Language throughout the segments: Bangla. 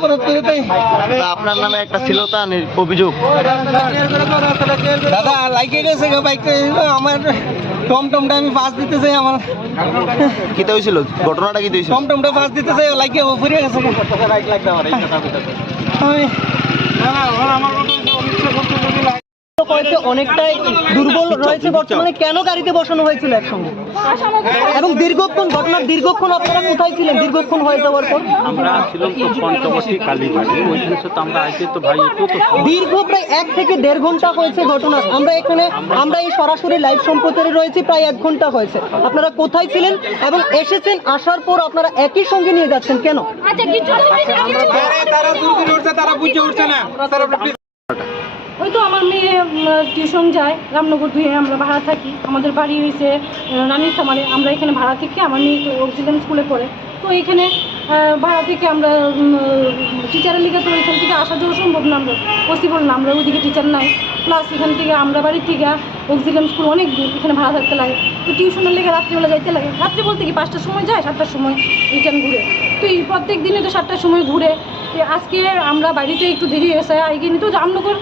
অপরাধ করে তাই আপনার নামে একটা ছিল তা অভিযোগ। দাদা লাগিয়ে গেছে বাইকটা, আমার টমটমটা আমি ফাঁস দিতে চাই, আমার কিতে হয়েছিল ঘটনাটা কি হয়েছিল? টমটমটা ফাঁস দিতে চাই, লাগিয়ে ফুরে গেছে। অনেকটাই দুর্বল রয়েছে বর্তমানে, কেন গাড়িতে বসানো হয়েছিল একসঙ্গে এবং দীর্ঘক্ষণ ঘটনার দীর্ঘক্ষণ আপনারা কোথায় ছিলেন দীর্ঘক্ষণ হয়ে যাওয়ার পর? আমরা ছিলাম তো পঞ্চবটী কালীবাড়ি, ওই জিনিসে তো আমরা আইতে তো ভাই একটু তো দীর্ঘ প্রায় 1 থেকে 1.5 ঘন্টা হয়েছে ঘটনা। আমরা এই সরাসরি লাইভ সম্প্রচারে রয়েছি, প্রায় 1 ঘন্টা হয়েছে। আপনারা কোথায় ছিলেন এবং এসেছেন, আসার পর আপনারা একই সঙ্গে নিয়ে যাচ্ছেন কেন? ওই তো আমার মেয়ে টিউশন যায় রামনগর 2-এ, আমরা ভাড়া থাকি। আমাদের বাড়ি হয়েছে রানীর খামারে, আমরা এখানে ভাড়া থেকে, আমার মেয়ে অক্সিজেন স্কুলে পড়ে, তো এইখানে ভাড়া থেকে আমরা টিচারের লিগে তো এখান থেকে আসা যাওয়া সম্ভব না, আমরা পসিবল না, আমরা ওইদিকে টিচার নাই। প্লাস এখান থেকে আমরা বাড়ির থেকে অক্সিজেন স্কুল অনেক দূর, এখানে ভাড়া থাকতে লাগে, তো টিউশনের লেগে রাত্রিবেলা যাইতে লাগে। রাত্রি বলতে কি 5টার সময় যায়, 7টার সময় রিটার্ন ঘুরে, তো এই প্রত্যেক দিনে তো 7টার সময় ঘুরে। আজকে আমরা বাড়িতে একটু দেরি হয়েছে এখানে তো রামনগর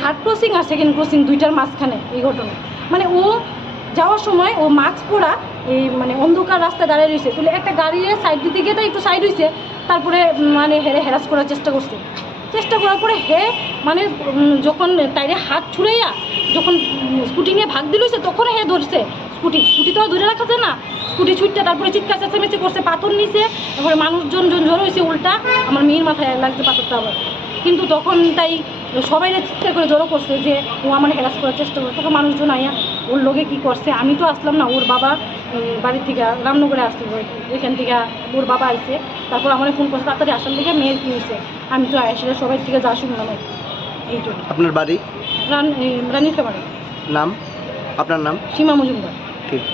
3rd ক্রসিং আর 2nd ক্রসিং 2টার মাঝখানে এই ঘটনা। মানে ও যাওয়ার সময় ও মাস্ক পরা এই মানে অন্ধকার রাস্তায় দাঁড়িয়ে রয়েছে, তাহলে একটা গাড়ির সাইড দিতে গিয়ে তো একটু সাইড হয়েছে, তারপরে মানে হ্যারাস করার চেষ্টা করার পরে মানে যখন টাইরে হাত ছুড়াইয়া যখন স্কুটি নিয়ে ভাগ দিলছে, তখন ধরছে স্কুটি তো ধরে রাখা যায় না, স্কুটি ছুটতে, তারপরে চিৎকার চেঁচামেচি করছে, পাথর নিছে, তারপরে মানুষজন জড়ো হয়েছে, উল্টা আমার মেয়ের মাথায় লাগছে পাথরটা আবার। কিন্তু তখন তাই সবাই চিৎকার করে জড়ো করছে যে ও আমার হ্যারাস করার চেষ্টা করছে, তখন মানুষজন আইয়া ওর লোকে কী করছে, আমি তো আসলাম না, ওর বাবা বাড়ির থেকে রামনগরে আসছিল, এখান থেকে ওর বাবা আইছে, তারপর আমার ফোন করছে তাড়াতাড়ি আসার দিকে মেয়ের কী হয়েছে, আমি তো আসলে সবাই থেকে যা শুনলাম এইটুকু। আপনার বাড়ি? রানীর খামারে। নাম? আপনার নাম? সীমা মজুমদার।